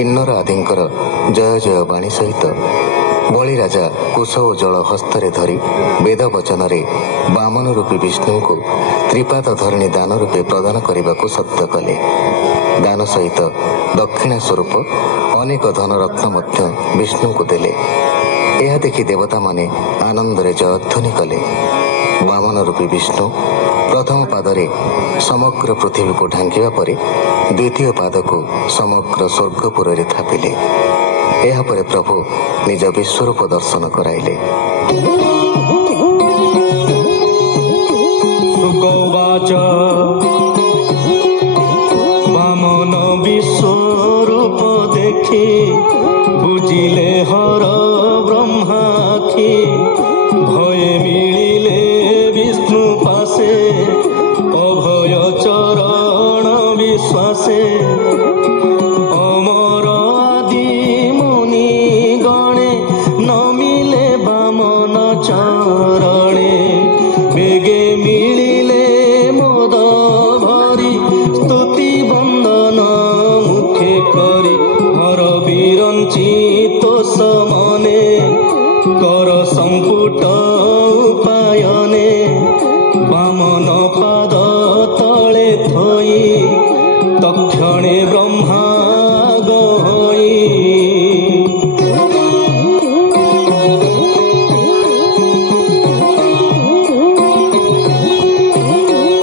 किन्नर आदिंकर जय जय बाणी सहित बलि राजा कुश ओ जल हस्तरे धरी वेद वचन वामन रूपी विष्णु को त्रिपाद धरणी दान रूपे प्रदान करने को सत्य कले। दान सहित दक्षिणा स्वरूप अनेक धन रत्न विष्णु को देले। यह देखि देवता माने आनंद जयध्वनि कले। वामन रूपी विष्णु प्रथम पादरे समग्र पृथ्वी को ढांकिवा परे द्वितीय पाद को समग्र स्वर्गपुर रे थापिले। यह परे प्रभु निज विश्वरूप दर्शन कराइले। सुगवाच वामन विश्वरूप देखि बुझिले हर ब्रह्माखि भय मिलिले विष्णु पासे अभय चरण विश्वासे अमर आदि मुनि गणे नमिले वामन चरणे बेगे मिलिले मोद भरी स्तुति वंदन मुखे करी हर विरंचित समने कर संपुट उपायने वामन पाद तले थई तक्षणे ब्रह्मा गई।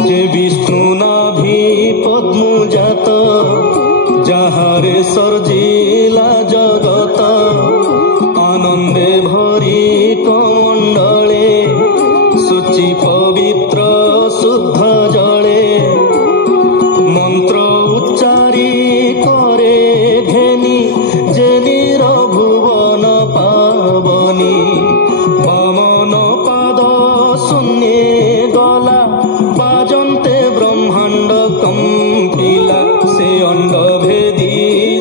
जे विष्णु नाभि पद्म जात जहारे सर्जिला जगत आनंदे भरी कमंडले शुचि पवित्र शुद्ध जले मंत्र उच्चारी करे घेनी जेनिर भुवन पावनी वामन पाद शून्य गला बाजन्ते ब्रह्मांड कंपिला से अंड भेदी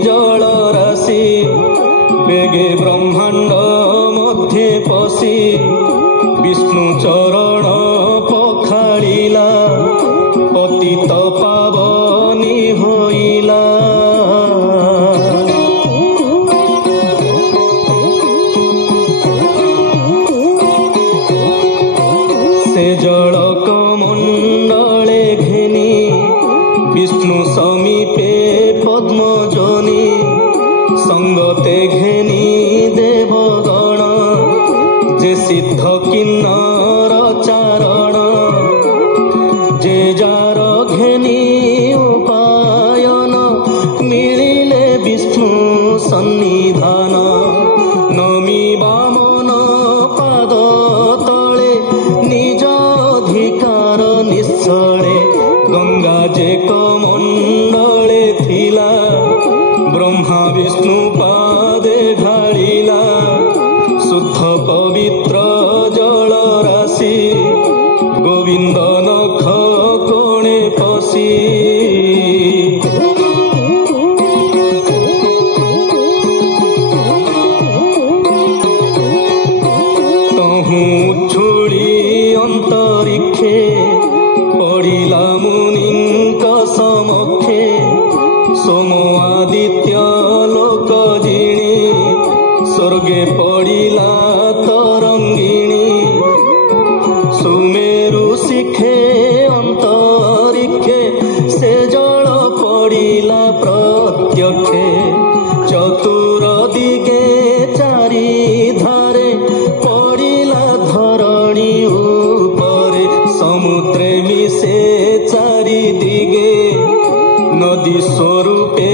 जल राशि बेगे ब्रह्मांड मध्ये पशि विष्णु चरण पखाड़िला पतित पावनी होइला। से जल कमंडले घेनी विष्णु समीपे पद्मजनी संगते घेनी देवगण जे सिद्ध किन्नर चारण जे जार घेनी उपायन मिलिले विष्णु सन्निधान नमी वामन पाद तले निज अधिकार निश्चले गंगा जे कमंडले थिला ब्रह्मा विष्णु पादे ढालिला शुद्ध पवित्र जल राशि गोविंद नख कोणे पशि तहु उछुड़ी अंतरिक्षे पड़िला मुनिंक समक्षे सोम आदित्य लोक जिणी स्वर्गे पड़िला तरंगिणी सुमेरु शिखे अंतरिक्षे से जल पड़िला प्रत्यक्षे चतुर्दिगे चारि धारे पड़िला धरणी उपरे समुद्रे मिशे चारि दिगे नदी स्वरूपे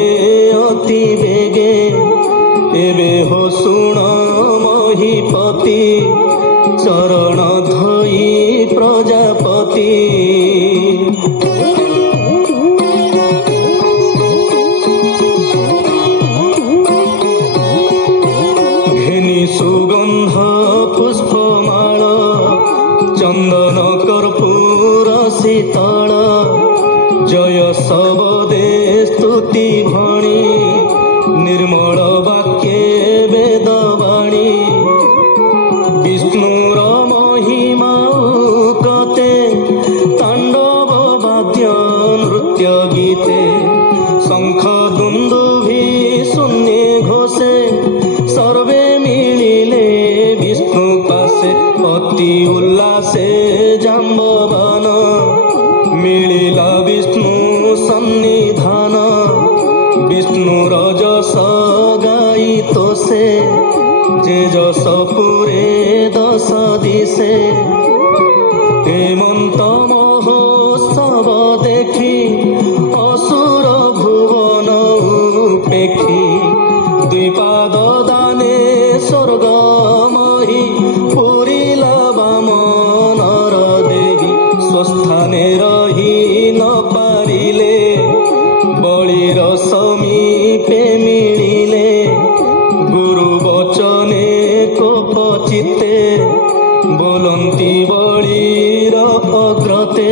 अति बेगे एबे हो सुण महीपति चरण धोई प्रजापति घेनी सुगंध पुष्पमाल चंदन कर्पूर शीतल जय सबदे स्तुति भणी निर्मल वाक्ये वेदवाणी विष्णुर महिमा कते तांडव वाद्य नृत्य गीते शंख दुंदुभि शून्य ମିଳିଲା ବିଷ୍ଣୁ ସନ୍ନିଧାନ ବିଷ୍ଣୁର ଯଶ ଗାଇ ତୋଷେ ଯେ ଯଶ ପୁରେ ଦଶ ଦିଶେ ହେମନ୍ତ ମହୋତ୍ସବ ଦେଖି ଅସୁର ଭୁବନ ଉପେକ୍ଷି ଦ୍ୱିପାଦ ଦାନେ ସ୍ୱର୍ଗମହି ପୁରିଲା ବାମନର ଦେହି ସ୍ୱସ୍ଥାନେ ରହି ନ ପାରିଲେ ବଳିର ସମୀପେ ମିଳିଲେ ଗୁରୁ ବଚନେ କୋପ ଚିତ୍ତେ ବୋଲନ୍ତି ବଳିର ଅଗ୍ରତେ।